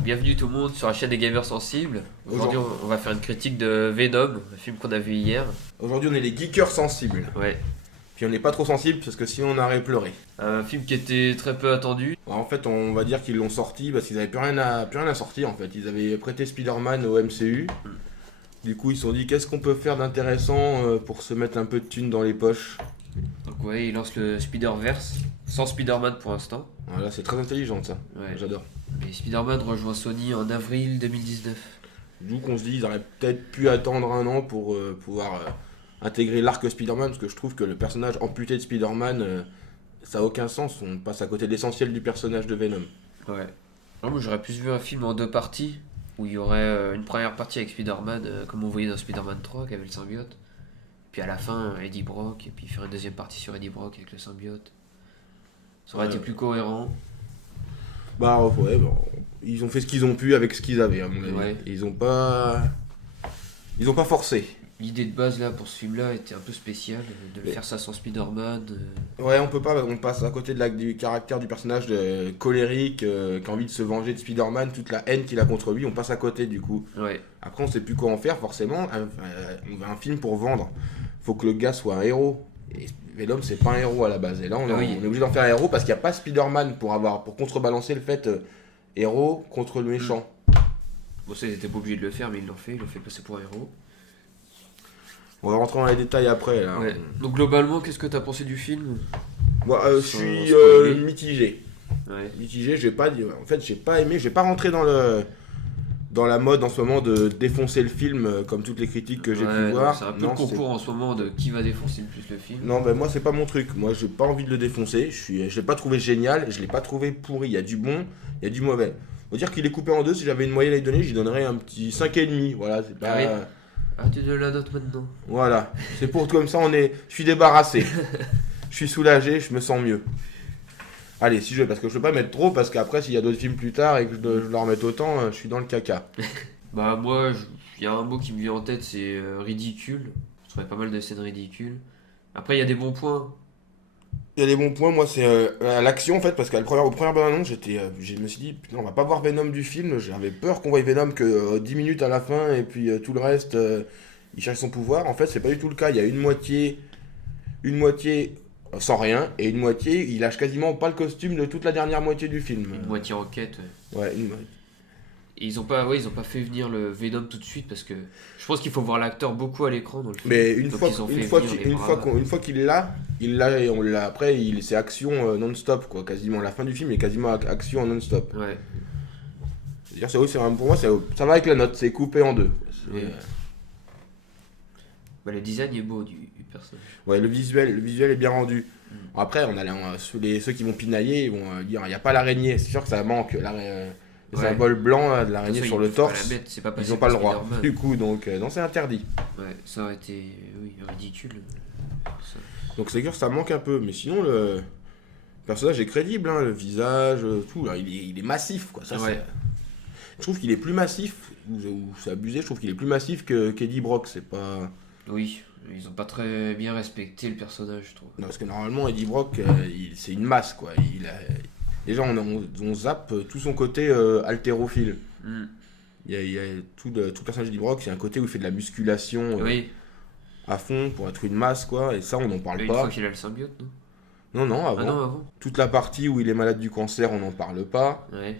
Bienvenue tout le monde sur la chaîne des Gamers Sensibles. Aujourd'hui, on va faire une critique de Venom, un film qu'on a vu hier. Aujourd'hui, on est les geekers sensibles. Ouais. Puis on n'est pas trop sensibles parce que sinon on aurait pleuré. Un film qui était très peu attendu. En fait, on va dire qu'ils l'ont sorti parce qu'ils avaient plus rien à sortir en fait. Ils avaient prêté Spider-Man au MCU. Du coup, ils se sont dit qu'est-ce qu'on peut faire d'intéressant pour se mettre un peu de thunes dans les poches. Donc ouais, il lance le Spider-Verse, sans Spider-Man pour l'instant. Voilà, c'est très intelligent ça. Ouais. J'adore. Mais Spider-Man rejoint Sony en avril 2019. Du coup, on se dit ils auraient peut-être pu attendre un an pour pouvoir intégrer l'arc Spider-Man parce que je trouve que le personnage amputé de Spider-Man, ça a aucun sens. On passe à côté de l'essentiel du personnage de Venom. Ouais. Non, moi j'aurais plus vu un film en deux parties, où il y aurait une première partie avec Spider-Man, comme on voyait dans Spider-Man 3, qui avait le symbiote. Puis à la fin, Eddie Brock, et puis faire une deuxième partie sur Eddie Brock avec le symbiote. Ça aurait été plus cohérent. Bah ouais, bon, ils ont fait ce qu'ils ont pu avec ce qu'ils avaient à mon avis. Ouais. Ils ont pas forcé. L'idée de base là pour ce film là était un peu spéciale, de Mais- faire ça sans Spider-Man. Ouais, on peut pas, on passe à côté du caractère du personnage colérique, qui a envie de se venger de Spider-Man, toute la haine qu'il a contre lui, on passe à côté du coup. Ouais, Après, on sait plus quoi en faire forcément. On veut un film pour vendre. Faut que le gars soit un héros. Et Venom, c'est pas un héros à la base. Et là, Oui. on est obligé d'en faire un héros parce qu'il n'y a pas Spider-Man pour contrebalancer le fait héros contre le méchant. bon ça ils étaient pas obligés de le faire mais ils l'ont fait passer pour un héros. On va rentrer dans les détails après. Là. Ouais. Donc globalement qu'est-ce que t'as pensé du film? Moi, je Sans suis spoiler. mitigé. Ouais. Mitigé, j'ai pas dit. En fait, j'ai pas aimé. J'ai pas rentré dans la mode en ce moment de défoncer le film comme toutes les critiques que j'ai Ouais, pu non, voir. c'est un peu Non, le concours en ce moment de qui va défoncer le plus le film. Non, ben moi c'est pas mon truc. Moi j'ai pas envie de le défoncer. Je l'ai pas trouvé génial, je l'ai pas trouvé pourri. Il y a du bon, il y a du mauvais. Faut dire qu'il est coupé en deux. Si j'avais une moyenne à lui donner, j'y donnerais un petit 5,5. Voilà, c'est pas. Ah oui. Ah tu donnes la note maintenant. Voilà. C'est pour comme ça je suis débarrassé. Je suis soulagé, je me sens mieux. Allez, si je parce que je veux pas mettre trop parce qu'après s'il y a d'autres films plus tard et que je leur mette autant, je suis dans le caca. Bah moi, il y a un mot qui me vient en tête, c'est ridicule. Je trouvais pas mal de scènes ridicules. Après il y a des bons points. Il y a des bons points, moi c'est à l'action en fait, parce qu'à au premier bande-annonce, je me suis dit, putain, on va pas voir Venom du film, j'avais peur qu'on voie Venom que 10 minutes à la fin, et puis tout le reste, il cherche son pouvoir. En fait, c'est pas du tout le cas, il y a une moitié sans rien, et une moitié, il lâche quasiment pas le costume de toute la dernière moitié du film. Une moitié enquête. Ouais. Ouais, Et ils ont pas fait venir le Venom tout de suite parce que je pense qu'il faut voir l'acteur beaucoup à l'écran dans le film. mais une Donc, fois, ils ont une fait fois, venir qu'il- les une fois bras. qu'on- une fois qu'il l'a, et on l'a après, c'est action non-stop, quoi, quasiment. La fin du film est quasiment action en non-stop. Ouais. C'est-à-dire, pour moi, ça va avec la note, c'est coupé en deux. Oui. Bah, le design est beau du personnage. Ouais, le visuel est bien rendu. Après, ceux qui vont pinailler, ils vont dire il n'y a pas l'araignée. C'est sûr que ça manque. Le Ouais. symbole blanc là, de De l'araignée toute façon, sur ils le peuvent pas torse, la mettre, c'est pas ils passé n'ont pas par le droit. Spider-Man. Du coup, donc, non, c'est interdit. Ouais, ça aurait été ridicule. Ça. Donc, c'est sûr que ça manque un peu. Mais sinon, le personnage est crédible. Hein, le visage, tout. Là, il est massif. Quoi. Ça, Ouais. je trouve qu'il est plus massif. Ou c'est abusé, je trouve qu'il est plus massif qu'Eddie Brock. C'est pas. Oui, ils ont pas très bien respecté le personnage, je trouve. Non, parce que normalement, Eddie Brock, c'est une masse, quoi. Déjà, on zappe tout son côté haltérophile. Hmm. Il y a tout le personnage d'Eddie Brock, c'est un côté où il fait de la musculation Oui, à fond pour être une masse, quoi. Et ça, on n'en parle une pas. fois qu'il a le symbiote, non? Non, non, Ah avant. non, avant. Toute la partie où il est malade du cancer, on n'en parle pas. Ouais.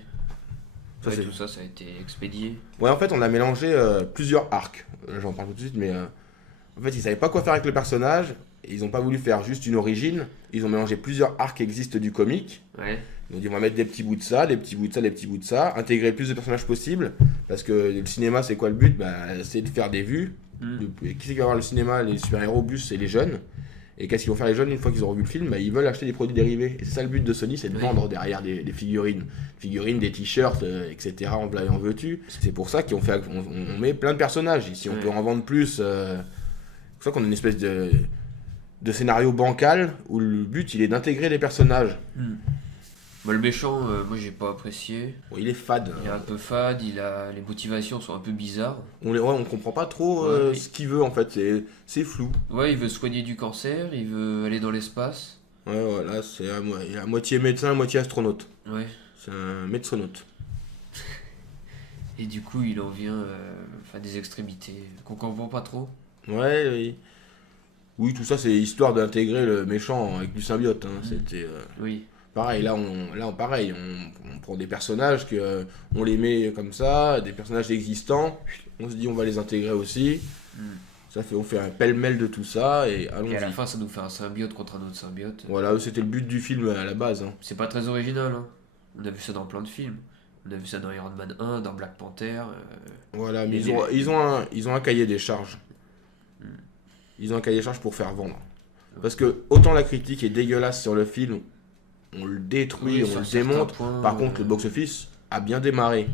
Ça, Ouais, c'est- tout ça, ça a été expédié. Ouais, en fait, on a mélangé plusieurs arcs. J'en parle tout de suite, mais en fait, ils savaient pas quoi faire avec le personnage. Et ils n'ont pas voulu faire juste une origine. Ils ont mélangé plusieurs arcs qui existent du comic. Ouais. Ils ont dit on va mettre des petits bouts de ça, des petits bouts de ça, des petits bouts de ça, intégrer le plus de personnages possible. Parce que le cinéma, c'est quoi le but? Bah, c'est de faire des vues. Hmm. Qui c'est qui va voir le cinéma? Les super-héros, plus, c'est les jeunes. Et qu'est-ce qu'ils vont faire les jeunes une fois qu'ils auront vu le film? Bah, ils veulent acheter des produits dérivés. Et c'est ça le but de Sony, c'est de Oui. vendre derrière des figurines. Figurines, des t-shirts, etc. En veux-tu. C'est pour ça on met plein de personnages. Si on Ouais. peut en vendre plus, c'est pour ça qu'on a une espèce de scénario bancal où le but il est d'intégrer des personnages. Bah, le méchant, moi j'ai pas apprécié. Bon, il est fade. Il est un peu fade, les motivations sont un peu bizarres. On comprend pas trop Ouais. ce qu'il veut en fait, c'est flou. Ouais, il veut soigner du cancer, il veut aller dans l'espace. Ouais, voilà, il est à moitié médecin, à moitié astronaute. Ouais. C'est un médecronaute. Et du coup, il en vient enfin, des extrémités qu'on comprend pas trop. Ouais, oui. Oui, tout ça, c'est histoire d'intégrer le méchant avec du symbiote. Hein. C'était Oui. pareil. Pareil, on prend des personnages on les met comme ça, des personnages existants. On se dit, on va les intégrer aussi. Mm. On fait un pêle-mêle de tout ça et Et à allons-y. la fin, ça nous fait un symbiote contre un autre symbiote. Voilà, c'était le but du film à la base. Hein. C'est pas très original, hein. On a vu ça dans plein de films. On a vu ça dans Iron Man 1, dans Black Panther. Voilà, mais Et ils ont un cahier des charges. Mm. Ils ont un cahier des charges pour faire vendre. Parce que autant la critique est dégueulasse sur le film, on le détruit, Oui, on sur le certains démonte. points, Par contre, le box-office a bien démarré.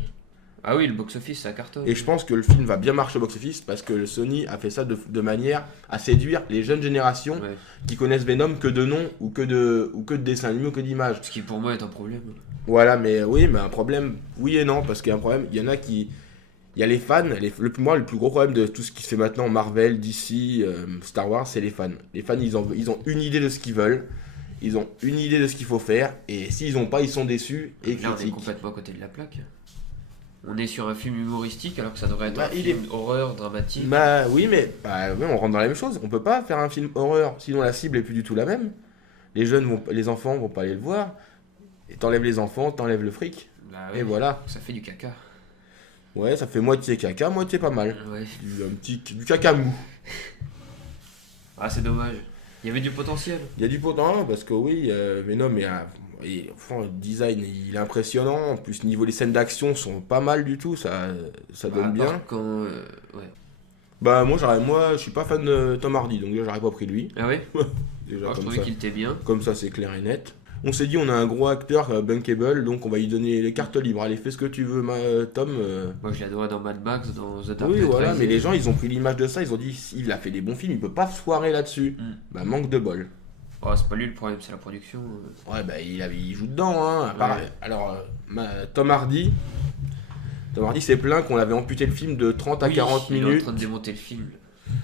Ah oui, le box-office, ça cartonne. Et je pense que le film va bien marcher au box-office parce que le Sony a fait ça de manière à séduire les jeunes générations Ouais. qui connaissent Venom que de nom ou que de dessins animés ou que d'images. Ce qui pour moi est un problème. Voilà, mais oui, mais un problème, oui et non, parce qu'il y a un problème, il y en a qui... Il y a les fans, le plus gros problème de tout ce qui se fait maintenant, Marvel, DC, Star Wars, c'est les fans. Les fans, ils ont une idée de ce qu'ils veulent, ils ont une idée de ce qu'il faut faire, et s'ils n'ont pas, ils sont déçus et Là, on est critiquent. complètement à côté de la plaque. On est sur un film humoristique alors que ça devrait être Bah, un film horreur, dramatique. Bah oui, mais on rentre dans la même chose. On peut pas faire un film horreur, sinon la cible est plus du tout la même. Les enfants vont pas aller le voir. Et t'enlèves les enfants, t'enlèves le fric. Bah Et ouais, voilà. ça fait du caca. Ouais, ça fait moitié caca, moitié pas mal. Ouais. Du caca mou. Ah, c'est dommage. Il y avait du potentiel. Il y a du potentiel parce que oui, Venom franchement, le design il est impressionnant. En plus, niveau les scènes d'action sont pas mal du tout, ça Bah, donne à bien. part quand. Ouais. Bah moi je suis pas fan de Tom Hardy, donc déjà j'aurais pas pris lui. Ah ouais. Déjà Moi, je comme trouvais ça. qu'il était bien. Comme ça, c'est clair et net. On s'est dit, on a un gros acteur, Bunkable, donc on va lui donner les cartes libres. Allez, fais ce que tu veux, Tom. Moi, je l'adorais dans Mad Max, dans The Dark Oui, Knight voilà, Rises. mais les gens, ils ont pris l'image de ça, ils ont dit, il a fait des bons films, il peut pas se foirer là-dessus. Mm. Bah, manque de bol. Oh, c'est pas lui le problème, c'est la production. Ouais, bah, il joue dedans, hein. Ouais. Alors, Tom Hardy s'est plaint qu'on avait amputé le film de 30 à Oui, 40 il est en minutes. train de démonter le film.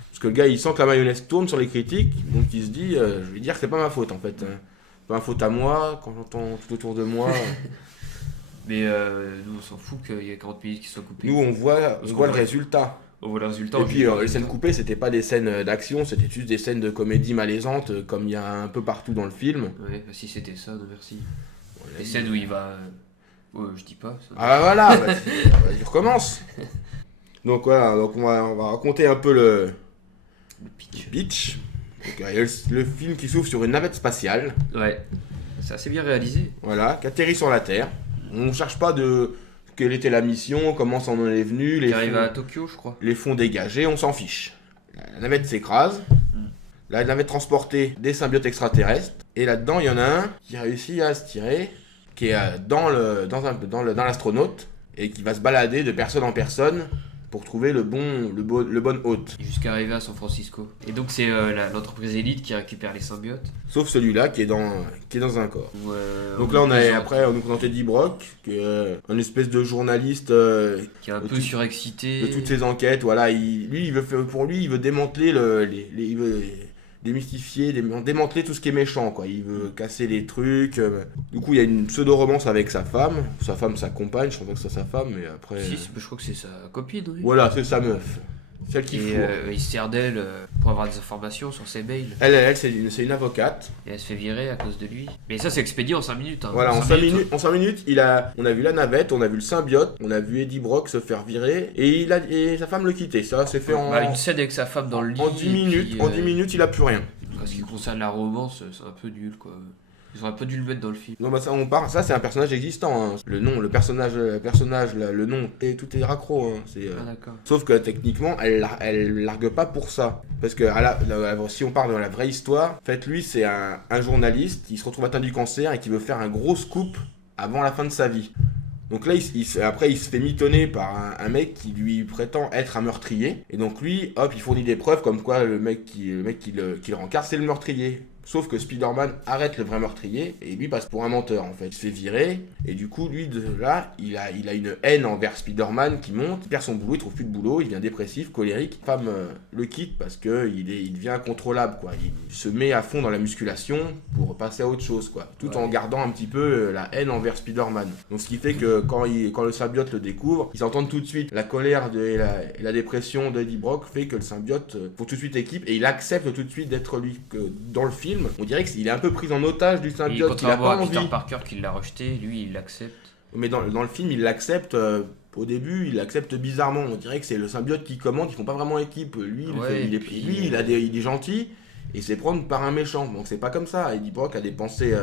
Parce que le gars, il sent que la mayonnaise tourne sur les critiques, donc il se dit, je vais dire que c'est pas ma faute, en fait. Hein. C'est pas ma faute à moi, quand j'entends tout autour de moi. Mais nous, on s'en fout qu'il y ait 40 minutes qui soient coupées. Nous, on voit Parce le qu'on voit- résultat. On voit le résultat. Et on puis dit, les scènes coupées, c'était pas des scènes d'action, c'était juste des scènes de comédie malaisante, comme il y a un peu partout dans le film. Ouais, bah, si c'était ça, non merci. Voilà. Les scènes où il va. Ouais, je dis pas. Ça. Ah voilà, vas-y, recommence. Donc voilà, on va raconter un peu le Le pitch. pitch. Donc, il y a le film qui s'ouvre sur une navette spatiale, Ouais, c'est assez bien réalisé. voilà, qui atterrit sur la Terre. On ne cherche pas de quelle était la mission, comment ça en est venu, Qui arrive à Tokyo, je crois. les fonds dégagés, on s'en fiche. La navette s'écrase. La navette transportait des symbiotes extraterrestres. Et là-dedans, il y en a un qui réussit à se tirer, qui est dans l'astronaute, et qui va se balader de personne en personne pour trouver le bon hôte. Jusqu'à arriver à San Francisco. Et donc, c'est l'entreprise Elite qui récupère les symbiotes. Sauf celui-là qui est dans un corps. Où, Donc on là, nous présente- on nous présentait Eddie Brock, qui est un espèce de journaliste Qui est un de peu tout- surexcité. de toutes ces enquêtes. Voilà, il veut démanteler il veut démystifier, démanteler tout ce qui est méchant, quoi. Il veut casser les trucs. Du coup, il y a une pseudo-romance avec sa femme, sa compagne, je pense pas que c'est sa femme, mais après... Si, je crois que c'est sa copine, oui. Voilà, c'est sa meuf. Celle qui Et fourre. il se sert d'elle pour avoir des informations sur ses mails. Elle c'est une avocate. Et elle se fait virer à cause de lui. Mais ça, c'est expédié en 5 minutes. Hein. Voilà, en 5 minutes, on a vu la navette, on a vu le symbiote, on a vu Eddie Brock se faire virer, et sa femme le quitter. Ça, c'est fait Bah, une scène avec sa femme dans le lit. en 10 et minutes. puis, En 10 minutes, il a plus rien. En ce qui concerne la romance, c'est un peu nul, quoi. Ils auraient pas dû le mettre dans le film. Non, bah ça c'est un personnage existant. Hein. Le nom, le personnage, le nom, tout est raccro. Hein. Ah, d'accord. Sauf que techniquement, elle largue pas pour ça. Parce que si on parle de la vraie histoire, en fait, lui, c'est un journaliste, il se retrouve atteint du cancer et qui veut faire un gros scoop avant la fin de sa vie. Donc là, après, il se fait mitonner par un mec qui lui prétend être un meurtrier. Et donc lui, hop, il fournit des preuves comme quoi le mec qui le rencarde, c'est le meurtrier. Sauf que Spider-Man arrête le vrai meurtrier et lui passe pour un menteur en fait. Il se fait virer et du coup lui de là il a une haine envers Spider-Man qui monte, il perd son boulot, il trouve plus de boulot, il devient dépressif, colérique. La femme le quitte parce que il devient incontrôlable quoi. Il se met à fond dans la musculation pour passer à autre chose quoi, tout en gardant un petit peu la haine envers Spider-Man. Donc ce qui fait que quand le symbiote le découvre, ils entendent tout de suite la colère et la dépression d'Eddie Brock fait que le symbiote faut tout de suite équipe et il accepte tout de suite d'être lui. Que dans le film, on dirait qu'il est un peu pris en otage du symbiote, il a pas envie. Peter Parker qui l'a rejeté, lui il l'accepte. Mais dans le film, il l'accepte. Au début, il l'accepte bizarrement. On dirait que c'est le symbiote qui commande. Ils font pas vraiment équipe. Lui, il est gentil et c'est prendre par un méchant. Donc c'est pas comme ça. Eddie Brock a des pensées.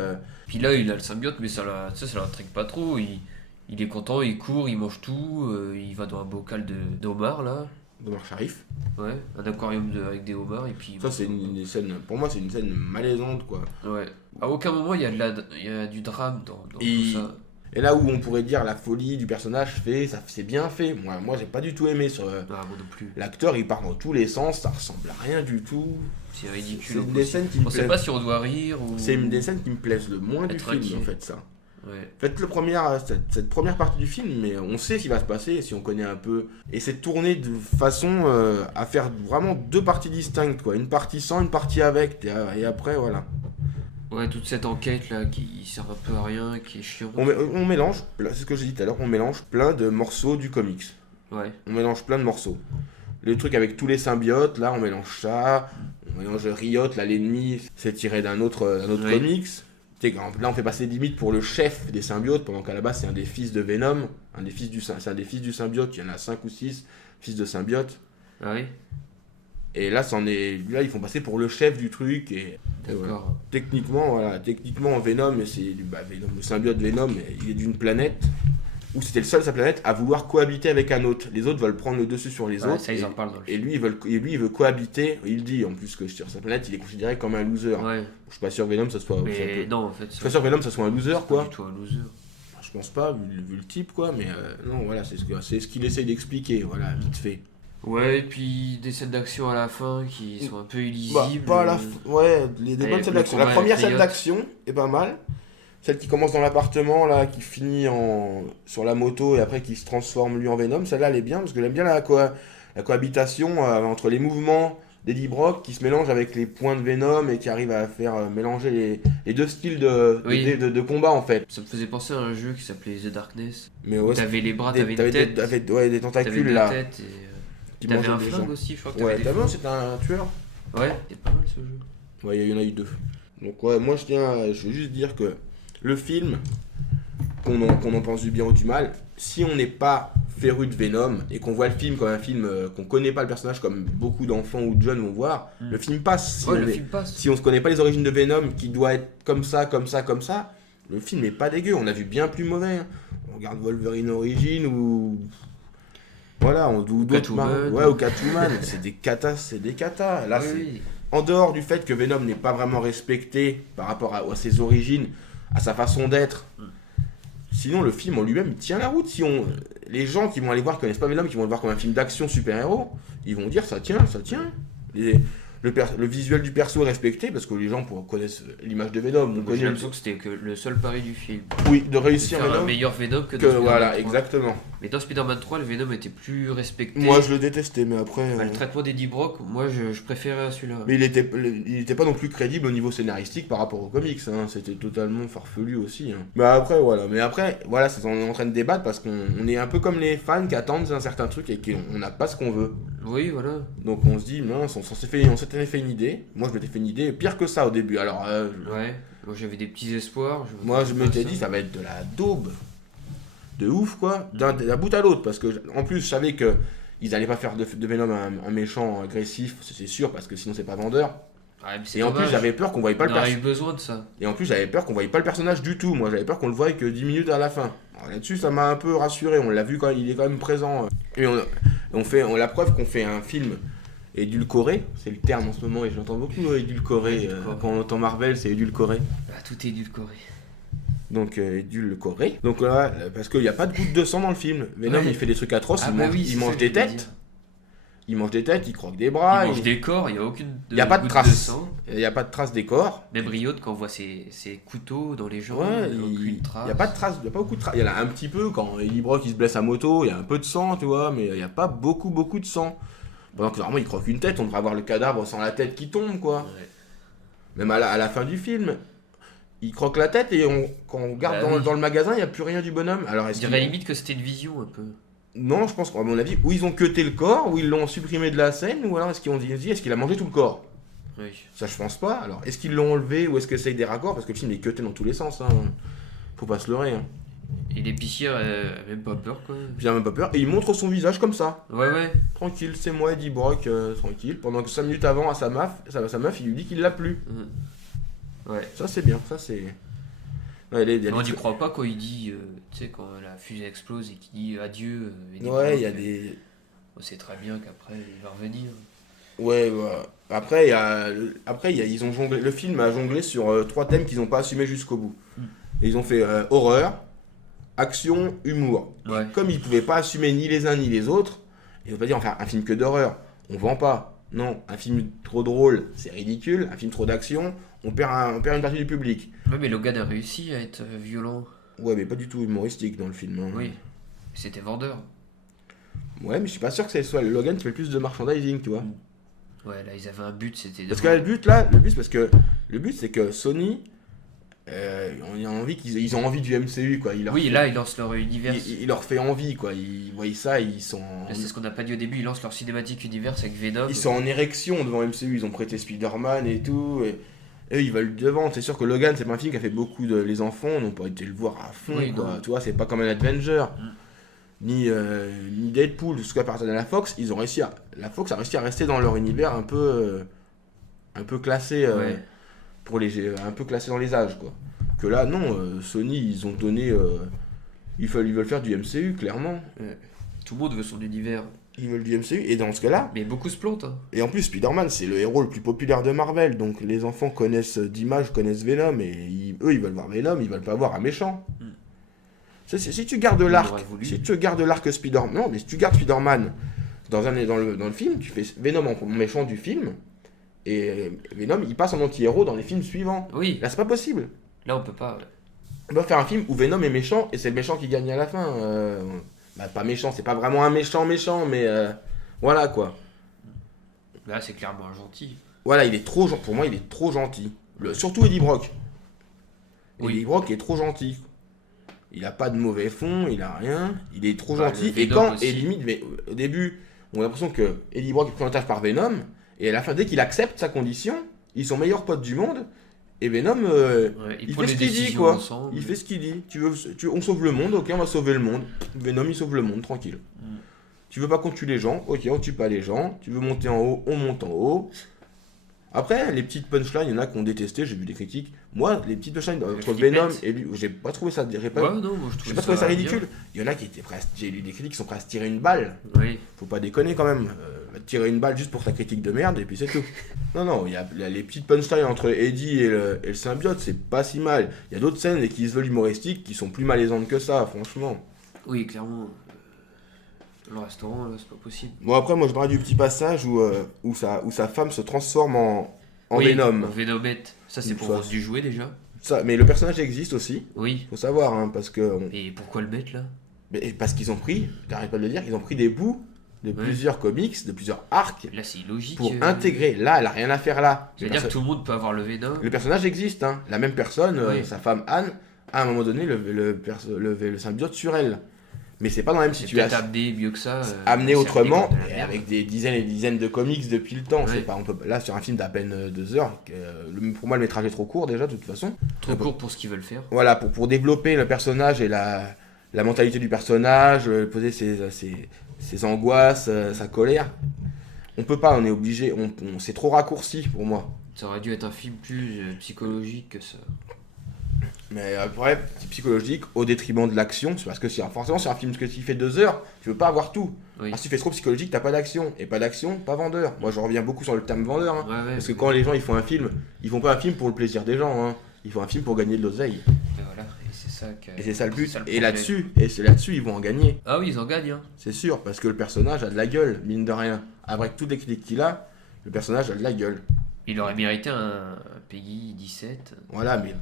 Puis là, il a le symbiote, mais ça l'intrigue pas trop. Il est content, il court, il mange tout. Il va dans un bocal de homards là. D'Omar Sharif. Ouais, un aquarium avec des homards et puis. Ça, c'est une scène. Pour moi, c'est une scène malaisante quoi. Ouais. À aucun moment il y a du drame dans tout ça. Et là où on pourrait dire la folie du personnage c'est bien fait. Moi j'ai pas du tout aimé sur. Ah, moi non plus. L'acteur il part dans tous les sens, ça ressemble à rien du tout. C'est ridicule. C'est une des scènes qui me plaisent. On sait pas si on doit rire ou. C'est une des scènes qui me plaisent le moins du film en fait ça. Ouais. Faites cette première partie du film, mais on sait ce qui va se passer si on connaît un peu. Et c'est tourné de façon à faire vraiment deux parties distinctes, quoi. Une partie sans, une partie avec, et après, voilà. Ouais, toute cette enquête là qui sert un peu à rien, qui est chiant. On mélange, c'est ce que j'ai dit tout à l'heure, on mélange plein de morceaux du comics. Ouais. On mélange plein de morceaux. Le truc avec tous les symbiotes, là, on mélange ça. On mélange Riot, là, l'ennemi, c'est tiré d'un autre comics. Là on fait passer limite pour le chef des symbiotes pendant qu'à la base c'est un des fils de Venom, c'est un des fils du symbiote, il y en a 5 ou 6 fils de symbiote. Ah oui. Et là ils font passer pour le chef du truc et d'accord. Techniquement Venom, Venom, le symbiote Venom, il est d'une planète où c'était le seul de sa planète à vouloir cohabiter avec un autre. Les autres veulent prendre le dessus sur les autres. Ça, ils en parlent dans le film. Il veut cohabiter. Il dit en plus que sur sa planète, il est considéré comme un loser. Ouais. Je suis pas sûr que Venom ça soit. Mais non, en fait. Je suis pas sûr que Venom ça soit un loser quoi. Pas du tout un loser. Je pense pas, vu le type quoi, mais non, voilà, c'est ce qu'il essaye d'expliquer, voilà, vite fait. Ouais, et puis des scènes d'action à la fin qui sont un peu illisibles. Pas à la fin. Ouais, des bonnes scènes d'action. La première scène d'action est pas mal. Celle qui commence dans l'appartement, là, qui finit sur la moto et après qui se transforme lui en Venom, celle-là elle est bien parce que j'aime bien la cohabitation entre les mouvements d'Eddie Brock qui se mélangent avec les points de Venom et qui arrivent à faire mélanger les deux styles de combat en fait. Ça me faisait penser à un jeu qui s'appelait The Darkness. Mais ouais, t'avais les bras, t'avais des têtes. Des tentacules là. Têtes et, t'avais un flingue aussi, je crois que t'avais des c'était un tueur. Ouais, c'était pas mal ce jeu. Ouais, il y en a eu 2. Donc ouais, moi je veux juste dire que le film, qu'on en pense du bien ou du mal, si on n'est pas féru de Venom et qu'on voit le film comme un film qu'on connaît pas le personnage comme beaucoup d'enfants ou de jeunes vont voir, le film passe. Si on se connaît pas les origines de Venom qui doit être comme ça, le film n'est pas dégueu. On a vu bien plus mauvais. On regarde Wolverine Origins ou voilà, ou Catwoman. Ouais, ou Catwoman, c'est des catas. Là, oui. En dehors du fait que Venom n'est pas vraiment respecté par rapport à ses origines, à sa façon d'être. Sinon, le film en lui-même tient la route. Les gens qui vont aller voir, qui connaissent pas Venom, qui vont le voir comme un film d'action super-héros, ils vont dire ça tient. Le visuel du perso est respecté parce que les gens connaissent l'image de Venom. J'ai l'impression que c'était que le seul pari du film. Oui, de réussir Venom. Un meilleur Venom que dans Spider-Man voilà, 3. exactement. Mais dans Spider-Man 3, le Venom était plus respecté. Moi, je le détestais, mais après. Le traitement d'Eddie Brock, moi, je préférais celui-là. Mais il était pas non plus crédible au niveau scénaristique par rapport aux comics. Hein. C'était totalement farfelu aussi. Hein. Mais après, voilà, on est en train de débattre parce qu'on est un peu comme les fans qui attendent un certain truc et qu'on n'a pas ce qu'on veut. Oui, voilà. Donc on se dit, mince, on s'était fait une idée. Moi, je m'étais fait une idée pire que ça au début. Alors. Ouais. Moi, j'avais des petits espoirs. Moi, je m'étais dit, ça va être de la daube. De ouf quoi, d'un bout à l'autre, parce que en plus je savais que ils allaient pas faire de Venom un méchant agressif, c'est sûr, parce que sinon c'est pas vendeur. Ouais, et en plus j'avais peur qu'on voyait pas le personnage. On aurait eu besoin de ça. Et en plus j'avais peur qu'on voyait pas le personnage du tout, moi j'avais peur qu'on le voie que 10 minutes à la fin. Alors, là-dessus ça m'a un peu rassuré, on l'a vu quand il est quand même présent. Et on la preuve qu'on fait un film édulcoré, c'est le terme en ce moment et j'entends beaucoup édulcoré. Quand on entend Marvel c'est édulcoré. Bah, tout est édulcoré. Donc édulcoré. Donc là, parce qu'il n'y a pas de goutte de sang dans le film. Venom il fait des trucs atroces, il mange des têtes. Il mange des têtes, il croque des Il bras, mange des corps, il n'y a aucune il n'y a pas de goutte traces. sang. Il n'y a pas de traces des corps. Même Riot, quand on voit ses couteaux dans les jambes, Ouais, il n'y a aucune il trace. n'y a pas de traces, il n'y a pas beaucoup de traces. Il y en a un petit peu quand Eddie Brock il se blesse à moto, il y a un peu de sang, tu vois, mais il n'y a pas beaucoup de sang. Pendant que normalement il croque une tête, on devrait avoir le cadavre sans la tête qui tombe, quoi. Ouais. Même à la fin du film, il croque la tête et quand on regarde Bah oui. dans le magasin, il n'y a plus rien du bonhomme. Alors Je est-ce dirais qu'ils- limite que c'était une vision un peu. Non, je pense qu'à mon avis, ou ils ont cuté le corps, ou ils l'ont supprimé de la scène, ou alors est-ce qu'ils ont dit, est-ce qu'il a mangé tout le corps? Oui. Ça, je pense pas. Alors, est-ce qu'ils l'ont enlevé, ou est-ce que c'est des raccords? Parce que le film est cuté dans tous les sens, hein. Faut pas se leurrer, hein. Et l'épicier a même pas peur quoi. J'ai même pas peur. Et il montre son visage comme ça. Ouais, ouais. Tranquille, c'est moi, Eddie Brock, tranquille. Pendant que 5 minutes avant, à sa meuf, il lui dit qu'il l'a plus. Ouais. Ça, c'est bien, ça, c'est. Ouais, On n'y croit pas quand il dit, tu sais, quand la fusée explose et qu'il dit adieu. Eddie Ouais, Brock, il y a des. on sait très bien qu'après il va revenir. Ouais, voilà. Après, ils ont jonglé. Le film a jonglé sur 3 thèmes qu'ils n'ont pas assumés jusqu'au bout. Et ils ont fait horreur, action, humour. Et Ouais. comme ils pouvaient pas assumer ni les uns ni les autres, ils vont pas dire on va faire un film que d'horreur. On vend pas. Non, un film trop drôle, c'est ridicule. Un film trop d'action, on perd une partie du public. Ouais, mais Logan a réussi à être violent. Ouais, mais pas du tout humoristique dans le film, hein. Oui. C'était vendeur. Ouais, mais je suis pas sûr que ce soit le Logan qui fait le plus de merchandising, tu vois. Ouais, là ils avaient un but, c'était. Parce que là, le but c'est que Sony, on a envie ils ont envie du MCU, quoi. Oui, là ils lancent leur univers. il leur fait envie, quoi. Ils voient ça, ils sont. Là, c'est ce qu'on n'a pas dit au début, ils lancent leur cinématique univers avec Venom. Ils sont en érection devant MCU, ils ont prêté Spider-Man et tout. Et eux, ils veulent devant. C'est sûr que Logan, c'est pas un film qui a fait beaucoup de. Les enfants n'ont pas été le voir à fond, Oui, quoi. non. Tu vois, c'est pas comme un Avenger. Ni Deadpool, tout ce qui appartient à la Fox, la Fox a réussi à rester dans leur univers un peu classé, Ouais. un peu classé dans les âges, quoi. Que là, non, Sony, ils ont donné, ils veulent faire du MCU, clairement. Tout le monde veut son univers. Ils veulent du MCU, et dans ce cas-là, Mais beaucoup se plantent. Hein. et en plus, Spider-Man, c'est le héros le plus populaire de Marvel, donc les enfants connaissent d'image, connaissent Venom, et eux, ils veulent voir Venom, ils veulent pas voir un méchant. Si tu gardes l'arc, aurait voulu. si tu gardes l'arc Spider-Man, non, mais si tu gardes Spider-Man dans le film, tu fais Venom en méchant du film, et Venom, il passe en anti-héros dans les films suivants. Oui, Là, c'est pas possible. là on peut pas. On doit faire un film où Venom est méchant, et c'est le méchant qui gagne à la fin. Pas méchant, c'est pas vraiment un méchant, mais voilà, quoi. Là c'est clairement un gentil. Voilà, pour moi, il est trop gentil. Surtout Eddie Brock. Oui. Eddie Brock est trop gentil. Il a pas de mauvais fond, il a rien. Il est trop Bah, gentil. le Et Venom aussi. limite, mais au début, on a l'impression que Eddie Brock est pris en otage par Venom. Et à la fin, dès qu'il accepte sa condition, ils sont meilleurs potes du monde. Et Venom, Ouais, il prend fait ce les qu'il dit, décisions quoi. ensemble. Il fait ce qu'il dit. On sauve le monde, ok, on va sauver le monde. Venom, il sauve le monde, tranquille. Tu veux pas qu'on tue les gens, ok, on tue pas les gens. Tu veux monter en haut, on monte en haut. Après, les petites punchlines, il y en a qui ont détesté, j'ai vu des critiques. Moi, les petites punchlines entre flippette. Venom et lui, j'ai pas trouvé ça, Ouais, non, moi je j'ai trouve pas trouvé ça bien. ridicule. Il y en a qui étaient presque, j'ai lu des critiques qui sont presque tirer une balle. Oui, Faut pas déconner quand même. Va te tirer une balle juste pour ta critique de merde et puis c'est tout. Non, il y a les petites punchlines entre Eddie et le symbiote, c'est pas si mal. Il y a d'autres scènes qui se veulent humoristiques qui sont plus malaisantes que ça, franchement. oui, clairement. Le restaurant, là, c'est pas possible. Bon, après, moi je parlais du petit passage où sa femme se transforme en Oui, Venom. en Venomette. Ça c'est pour Ça, vendre du jouet déjà. Ça, mais le personnage existe aussi, Oui. faut savoir, hein, parce que. Et pourquoi le mettre là? Parce qu'ils ont pris, t'arrêtes pas de le dire, ils ont pris des bouts de plusieurs comics, de plusieurs arcs, Là c'est illogique. pour intégrer. Là, elle a rien à faire là. C'est-à-dire que tout le monde peut avoir le Venom. Le personnage existe, hein. La même personne, Oui. sa femme Anne, a à un moment donné le symbiote sur elle. Mais c'est pas dans la même C'est peut-être situation. amené mieux que ça. Amené c'est autrement, amené comme de la et merde. avec des dizaines et des dizaines de comics depuis le temps. Ouais. C'est pas, là, sur un film d'à peine 2 heures, pour moi, le métrage est trop court déjà, de toute façon. Trop court pour ce qu'ils veulent faire. Voilà, pour développer le personnage et la mentalité du personnage, poser ses angoisses, sa colère. On peut pas, on est obligé, c'est trop raccourci pour moi. Ça aurait dû être un film plus psychologique que ça. Mais après, c'est psychologique au détriment de l'action, c'est parce que forcément sur un film qui fait 2 heures, tu veux pas avoir tout. Oui. Alors si tu fais trop psychologique, t'as pas d'action. Et pas d'action, pas vendeur. Moi je reviens beaucoup sur le terme vendeur. Hein. Ouais, Parce que quand les gens ils font un film, ils font pas un film pour le plaisir des gens. Hein. Ils font un film pour gagner de l'oseille. Et voilà. Et c'est ça Et c'est ça le but. c'est ça le Et problème. là-dessus, ils vont en gagner. Ah oui, ils en gagnent, hein. C'est sûr, parce que le personnage a de la gueule, mine de rien. Avec toutes les critiques qu'il a, le personnage a de la gueule. Il aurait mérité un Peggy 17, Voilà, mais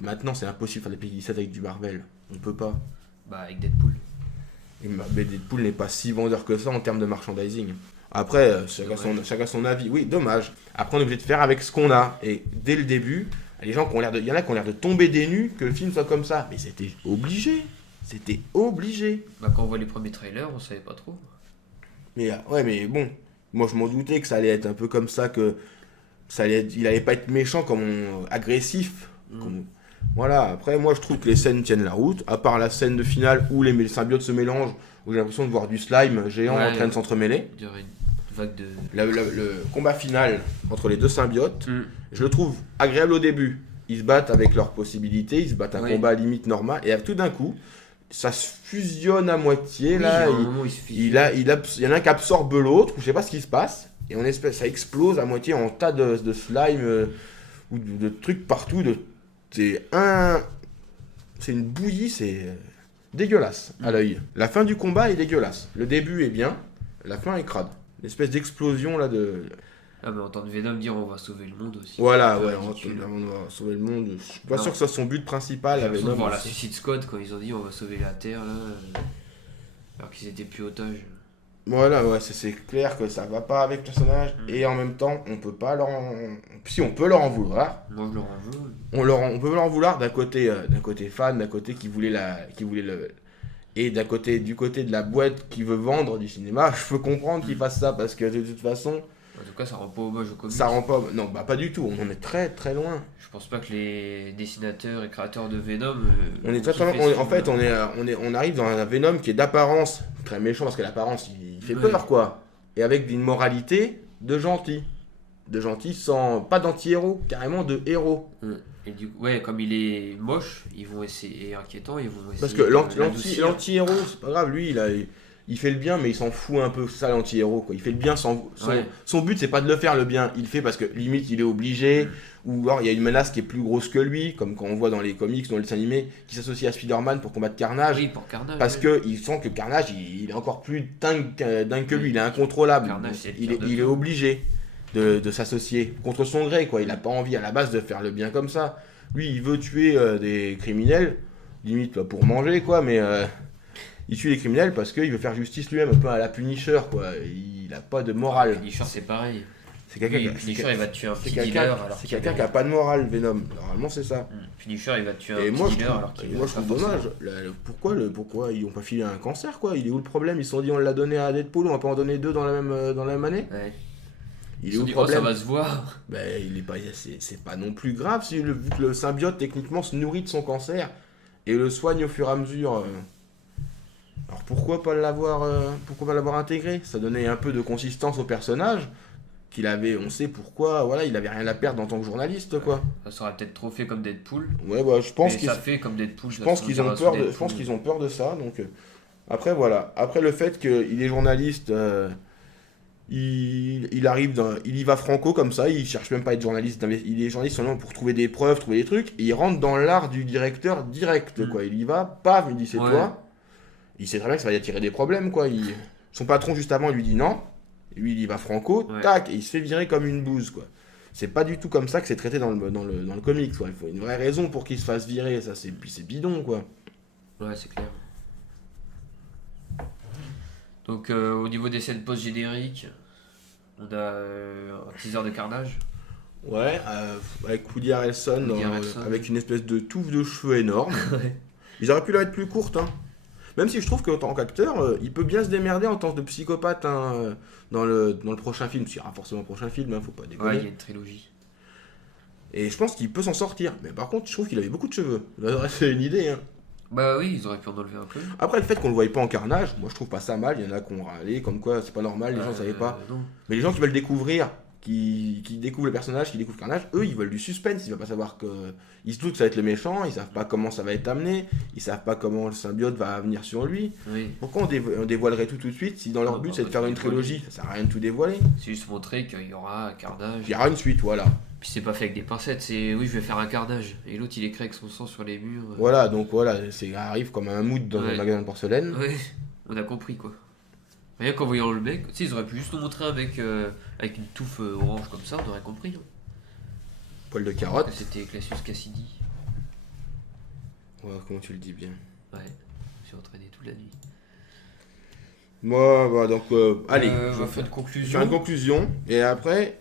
maintenant c'est impossible de faire des Peggy 17 avec du Marvel. On peut pas. bah avec Deadpool. Mais Deadpool n'est pas si vendeur que ça en termes de merchandising. Après, chacun son avis. Oui, dommage. Après, on est obligé de faire avec ce qu'on a. Et dès le début, les gens qui ont l'air de, il y en a qui ont l'air de tomber des nues que le film soit comme ça. Mais c'était obligé. C'était obligé. Bah quand on voit les premiers trailers, on savait pas trop. Mais ouais, mais bon, moi je m'en doutais que ça allait être un peu comme ça, que il allait pas être méchant agressif. Voilà. Après, moi je trouve que les scènes tiennent la route. À part la scène de finale où les symbiotes se mélangent, où j'ai l'impression de voir du slime géant en train de s'entremêler. Il y aurait une vague de. Le combat final entre les deux symbiotes, je le trouve agréable au début. Ils se battent avec leurs possibilités, ils se battent un combat à limite normal, et tout d'un coup, ça se fusionne à moitié. Là, il y en a un qui absorbe l'autre, ou je sais pas ce qui se passe, et ça explose à moitié en tas de slime ou de trucs partout. C'est une bouillie, c'est dégueulasse à l'œil. La fin du combat est dégueulasse. Le début est bien, la fin est crade. L'espèce d'explosion là de. Ah mais entendre Venom dire on va sauver le monde aussi. Voilà, ouais, on va sauver le monde. Je suis pas sûr que ce soit son but principal. J'ai l'impression de Venom, voir la Suicide Squad quand ils ont dit on va sauver la Terre là, alors qu'ils étaient plus otages. Voilà, ouais, c'est clair que ça va pas avec le personnage, et en même temps, on peut pas Si, on peut leur en vouloir. Moi je leur en veux. On peut leur en vouloir d'un côté fan, d'un côté qui voulait le. Et du côté de la boîte qui veut vendre du cinéma, je peux comprendre qu'ils fassent ça, parce que de toute façon. En tout cas, ça rend pas hommage au comics. Ça rend pas. Non, bah pas du tout, on en est très très loin. Je pense pas que les dessinateurs et créateurs de Venom. On est très très loin. En fait, on arrive dans un Venom qui est d'apparence très méchant, parce que l'apparence il fait peur, quoi. Et avec une moralité de gentil. De gentil sans. Pas d'anti-héros, carrément de héros. Et du coup, ouais, comme il est moche, ils vont essayer, et inquiétant, ils vont essayer. Parce que l'anti-héros, c'est pas grave, lui, il fait le bien, mais il s'en fout un peu. C'est ça l'anti-héros, quoi. Il fait le bien son but, c'est pas de le faire le bien. Il le fait parce que limite, il est obligé. Ou alors, il y a une menace qui est plus grosse que lui, comme quand on voit dans les comics, dans les dessins animés, qui s'associe à Spider-Man pour combattre Carnage. Oui, pour Carnage. Parce qu'il sent que Carnage, il est encore plus dingue que lui. Il est incontrôlable. Carnage, il est obligé de s'associer contre son gré, quoi. Il a pas envie à la base de faire le bien comme ça. Lui, il veut tuer des criminels, limite pour manger, quoi, mais il tue les criminels parce qu'il veut faire justice lui-même, un peu à la Punisher, quoi. Il a pas de morale. Punisher, c'est pareil. C'est quelqu'un Punisher, il va tuer un petit dealer. C'est quelqu'un qui a pas de morale, Venom. Normalement, c'est ça. Punisher, il va tuer un Et petit dealer alors qu'il. Moi, je trouve dommage. Pourquoi ils ont pas filé un cancer, quoi? Il est où le problème? Ils se sont dit, on l'a donné à Deadpool, on va pas en donner deux dans la même année? Ouais. Il est où le problème? Ça va se voir. Ben, c'est pas non plus grave vu que le symbiote techniquement se nourrit de son cancer et le soigne au fur et à mesure. Alors pourquoi pas l'avoir intégré? Ça donnait un peu de consistance au personnage qu'il avait. On sait pourquoi. Voilà, il avait rien à perdre en tant que journaliste, quoi. Ça serait peut-être trop fait comme Deadpool. Ouais, bah je pense ça fait comme Deadpool. Je pense qu'ils ont peur. Je pense qu'ils ont peur de ça. Donc après voilà. Après le fait qu'il est journaliste. Il arrive, il y va franco comme ça, il cherche même pas à être journaliste, il est journaliste seulement pour trouver des preuves, trouver des trucs, et il rentre dans l'art du directeur direct, quoi. Il y va, paf, il dit c'est toi. Il sait très bien que ça va y attirer des problèmes, quoi. Son patron juste avant lui dit non, et lui il y va franco, tac, et il se fait virer comme une bouse, quoi. C'est pas du tout comme ça que c'est traité dans le comics, quoi. Il faut une vraie raison pour qu'il se fasse virer, ça c'est bidon, quoi. Ouais, c'est clair. Donc au niveau des scènes post-génériques, on a un teaser de Carnage. Ouais, avec Woody Harrelson, avec une espèce de touffe de cheveux énorme. Ils auraient pu la être plus courte, hein. Même si je trouve qu'en tant qu'acteur, il peut bien se démerder en tant que psychopathe, hein, dans le prochain film. Il y aura forcément un prochain film, hein, faut pas déconner. Ouais, il y a une trilogie. Et je pense qu'il peut s'en sortir. Mais par contre, je trouve qu'il avait beaucoup de cheveux. C'est une idée, hein. Bah oui, ils auraient pu en enlever un peu. Après, le fait qu'on le voyait pas en Carnage, moi je trouve pas ça mal. Il y en a qui ont râlé, comme quoi c'est pas normal, les gens savaient pas. Non. Mais les gens qui veulent découvrir, qui découvrent le personnage, qui découvrent Carnage, eux ils veulent du suspense. Ils veulent pas savoir que. Ils se doutent que ça va être le méchant, ils savent pas comment ça va être amené, ils savent pas comment le symbiote va venir sur lui. Oui. Pourquoi on dévoilerait tout de suite si dans leur but c'est de faire une trilogie? Ça sert à rien de tout dévoiler. C'est juste montrer qu'il y aura Carnage. Il y aura une suite, voilà. Puis c'est pas fait avec des pincettes, c'est oui, je vais faire un carnage. Et l'autre, il écrit avec son sang sur les murs. Voilà, donc voilà, c'est arrive comme un mood dans un Ouais. magasin de porcelaine. Ouais, on a compris quoi. Rien qu'en voyant le mec, tu sais, ils auraient pu juste nous montrer un mec avec une touffe orange comme ça, on aurait compris. Hein. Poil de Que carotte. c'était Cassius Cassidy. Ouais, comment tu le dis bien. Ouais, je suis entraîné toute la nuit. Moi, voilà, donc, allez, On je va vais faire une faire conclusion. une conclusion. Et après,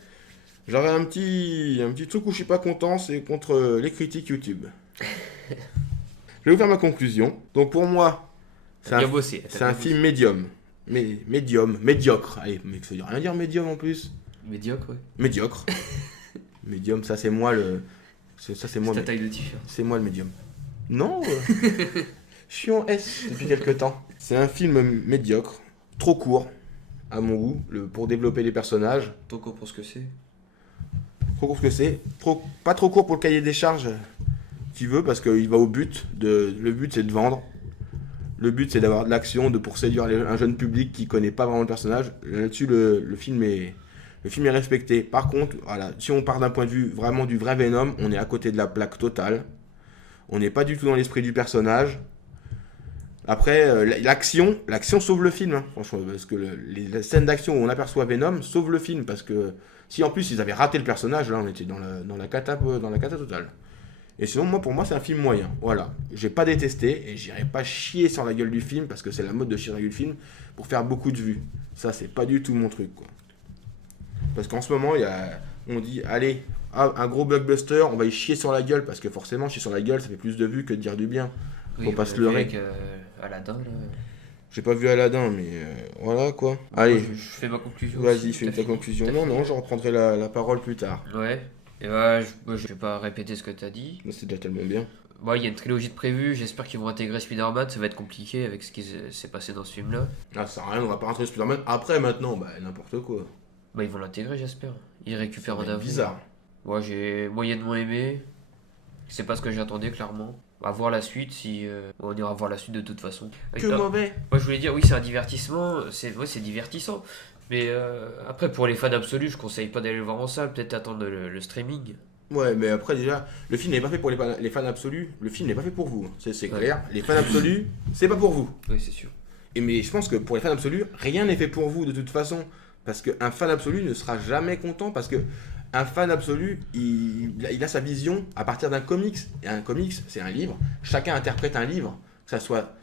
j'aurais un petit truc où je suis pas content, c'est contre les critiques YouTube. Je vais vous faire ma conclusion. Donc pour moi, c'est T'as bien un, bossé. c'est un film médium. Médiocre. Allez, mec, ça veut rien dire médium en plus. Médiocre, ouais. Médiocre. Médium, ça c'est moi le. Ça c'est moi. C'est ta taille de t-shirt. C'est moi le médium. Non, je suis en S depuis quelques temps. C'est un film médiocre, trop court, à mon goût, pour développer les personnages. Ton cours pour ce que c'est. Trop court ce que c'est. Pas trop court pour le cahier des charges, tu veux, parce qu'il va au but. Le but c'est de vendre. Le but c'est d'avoir de l'action, pour séduire un jeune public qui connaît pas vraiment le personnage. Là-dessus, le film est respecté. Par contre, voilà, si on part d'un point de vue vraiment du vrai Venom, on est à côté de la plaque totale. On n'est pas du tout dans l'esprit du personnage. Après, l'action sauve le film, hein, franchement, parce que les scènes d'action où on aperçoit Venom sauvent le film, parce que si en plus ils avaient raté le personnage, là on était dans la cata totale. Et sinon, pour moi, c'est un film moyen. Voilà, j'ai pas détesté et j'irai pas chier sur la gueule du film, parce que c'est la mode de chier sur la gueule du film pour faire beaucoup de vues. Ça, c'est pas du tout mon truc, quoi. Parce qu'en ce moment, on dit, allez, un gros blockbuster, on va y chier sur la gueule, parce que forcément, chier sur la gueule, ça fait plus de vues que de dire du bien. Faut pas se leurrer. Avec Aladdin, là. J'ai pas vu Aladdin, mais voilà quoi. Allez, Moi, je fais ma conclusion. vas-y, aussi. fais T'as ta fini conclusion. T'as Non, fini non, je reprendrai la parole plus tard. Ouais. Et moi, je vais pas répéter ce que t'as dit. Mais c'est déjà tellement bien. Bon, il y a une trilogie de prévue, j'espère qu'ils vont intégrer Spider-Man, ça va être compliqué avec ce qui s'est passé dans ce film-là. Ah, ça sert à rien, on va pas rentrer Spider-Man. Après, maintenant, bah n'importe quoi. Bah, ils vont l'intégrer, j'espère. Ils récupèrent Ça un va être avion. bizarre. Moi, j'ai moyennement aimé. C'est pas ce que j'attendais, clairement. On va voir la suite si. On ira voir la suite de toute façon. Que mauvais. Moi, je voulais dire, oui, c'est un divertissement, c'est divertissant. Mais après, pour les fans absolus, je conseille pas d'aller le voir en salle, peut-être attendre le streaming. Ouais, mais après, déjà, le film n'est pas fait pour les fans absolus. Le film n'est pas fait pour vous. C'est Ouais. clair. Les fans absolus, c'est pas pour vous. Oui, c'est sûr. Mais je pense que pour les fans absolus, rien n'est fait pour vous de toute façon. Parce qu'un fan absolu ne sera jamais content. Parce que un fan absolu, il a sa vision à partir d'un comics. Et un comics, c'est un livre. Chacun interprète un livre. Que ça soit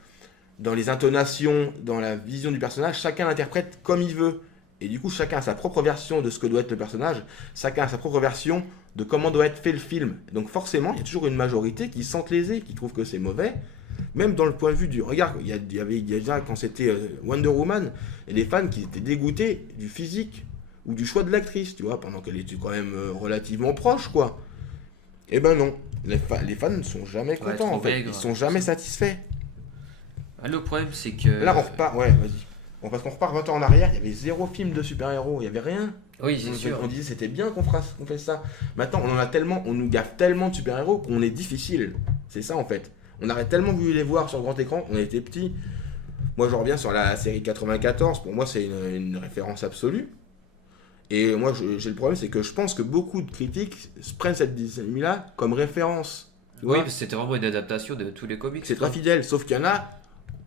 dans les intonations, dans la vision du personnage, chacun l'interprète comme il veut. Et du coup, chacun a sa propre version de ce que doit être le personnage. Chacun a sa propre version de comment doit être fait le film. Donc forcément, il y a toujours une majorité qui se sent lésée, qui trouve que c'est mauvais. Même dans le point de vue du regard, il y avait déjà, quand c'était Wonder Woman, il y a des fans qui étaient dégoûtés du physique ou du choix de l'actrice, tu vois, pendant qu'elle était quand même relativement proche, quoi. Eh ben non, les fans ne sont jamais Ouais, contents, trop en fait. maigre. Ils sont jamais satisfaits. Ah, le problème, c'est que. Là, on repart, ouais, vas-y. Bon, parce qu'on repart 20 ans en arrière, il y avait zéro film de super-héros, il y avait rien. Oui, c'est sûr. On disait c'était bien qu'on fait ça. Maintenant, on en a tellement, on nous gaffe tellement de super-héros qu'on est difficile. C'est ça en fait. On aurait tellement voulu les voir sur le grand écran, on était petits. Moi, je reviens sur la série 94. Pour moi, c'est une référence absolue. Et moi, j'ai le problème, c'est que je pense que beaucoup de critiques prennent cette série-là comme référence. Tu Oui, vois, parce que c'était vraiment une adaptation de tous les comics. c'est quoi. très fidèle. Sauf qu'il y en a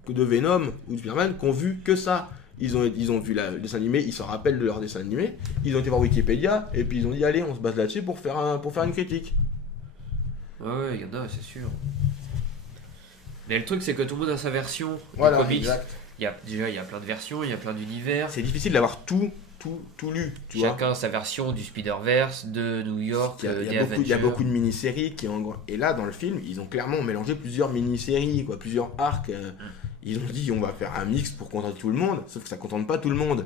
de Venom ou de Spider-Man qui ont vu que ça. Ils ont vu le dessin animé, ils s'en rappellent de leur dessin animé. Ils ont été voir Wikipédia et puis ils ont dit allez, on se base là-dessus pour faire une critique. Ouais, il y en a, c'est sûr. Mais le truc, c'est que tout le monde a sa version Voilà, de comics. exact. Déjà, il y a plein de versions, il y a plein d'univers. C'est difficile d'avoir tout lu, tu vois. Chacun a sa version du Spider-Verse, de New York, Il y des a beaucoup, il y a Avengers. beaucoup de mini-séries qui et là dans le film ils ont clairement mélangé plusieurs mini-séries, quoi, plusieurs arcs. Ils ont dit on va faire un mix pour contenter tout le monde, sauf que ça contente pas tout le monde.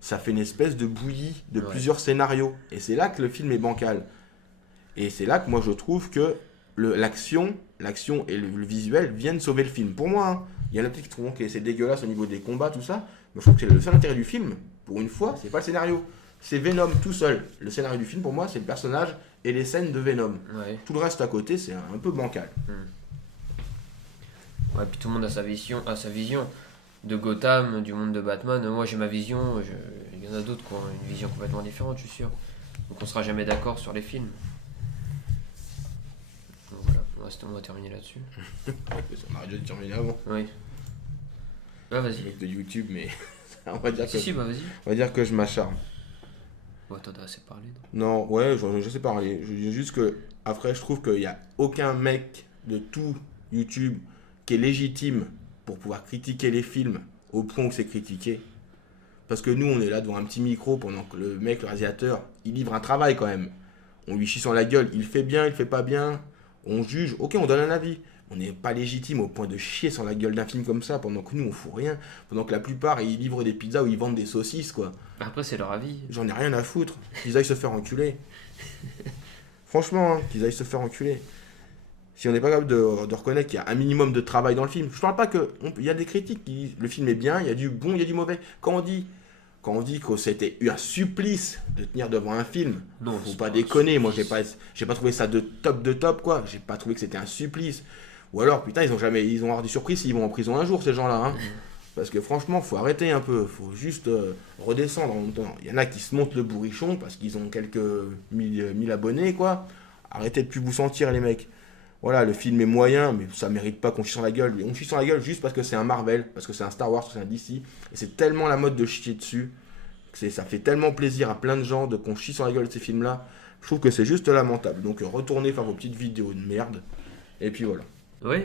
Ça fait une espèce de bouillie de Ouais. plusieurs scénarios. Et c'est là que le film est bancal. Et c'est là que moi je trouve que l'action et le visuel viennent sauver le film. Pour moi, hein, il y en a peut-être qui trouvent que c'est dégueulasse au niveau des combats, tout ça. Mais je trouve que c'est le seul intérêt du film. Pour une fois, c'est pas le scénario. C'est Venom tout seul. Le scénario du film, pour moi, c'est le personnage et les scènes de Venom. Ouais. Tout le reste à côté, c'est un peu bancal. Ouais, puis tout le monde a sa vision de Gotham, du monde de Batman. Moi, j'ai ma vision. Il y en a d'autres qui ont une vision complètement différente, je suis sûr. Donc on sera jamais d'accord sur les films. Donc voilà, on va terminer là-dessus. On aurait dû terminer avant. Oui. Ah, vas-y. Avec de YouTube, mais on va dire que, Si, bah vas-y. on va dire que je m'acharne. Bon, t'en as assez parlé, non? Non, ouais, je sais parler. Je dis juste que, après, je trouve qu'il n'y a aucun mec de tout YouTube qui est légitime pour pouvoir critiquer les films au point où c'est critiqué. Parce que nous, on est là devant un petit micro pendant que le mec, le réalisateur, il livre un travail quand même. On lui chie sur la gueule, il fait bien, il fait pas bien. On juge, ok, on donne un avis. On n'est pas légitime au point de chier sur la gueule d'un film comme ça pendant que nous, on fout rien. Pendant que la plupart, ils livrent des pizzas ou ils vendent des saucisses, quoi. Après, c'est leur avis. J'en ai rien à foutre. Qu'ils aillent se faire enculer. Franchement, hein, qu'ils aillent se faire enculer. Si on n'est pas capable de reconnaître qu'il y a un minimum de travail dans le film, je parle pas que. Il y a des critiques qui disent le film est bien, il y a du bon, il y a du mauvais. Quand on dit que c'était un supplice de tenir devant un film, Non, faut c'est pas pas un déconner. Moi, supplice. j'ai pas trouvé ça de top, quoi. J'ai pas trouvé que c'était un supplice. Ou alors, putain, ils vont avoir des surprises s'ils vont en prison un jour, ces gens-là. Hein. Parce que franchement, faut arrêter un peu. Faut juste redescendre en même temps. Il y en a qui se montent le bourrichon parce qu'ils ont quelques mille abonnés, quoi. Arrêtez de plus vous sentir, les mecs. Voilà, le film est moyen, mais ça mérite pas qu'on chie sur la gueule. On chie sur la gueule juste parce que c'est un Marvel, parce que c'est un Star Wars, parce que c'est un DC. Et c'est tellement la mode de chier dessus, que ça fait tellement plaisir à plein de gens de qu'on chie sur la gueule de ces films-là. Je trouve que c'est juste lamentable. Donc retournez faire vos petites vidéos de merde. Et puis voilà. Oui,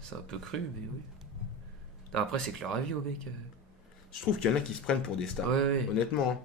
c'est un peu cru, mais oui. Non, après, c'est que leur avis au mec. Je trouve qu'il y en a qui se prennent pour des stars. Ouais, ouais. Honnêtement. Hein.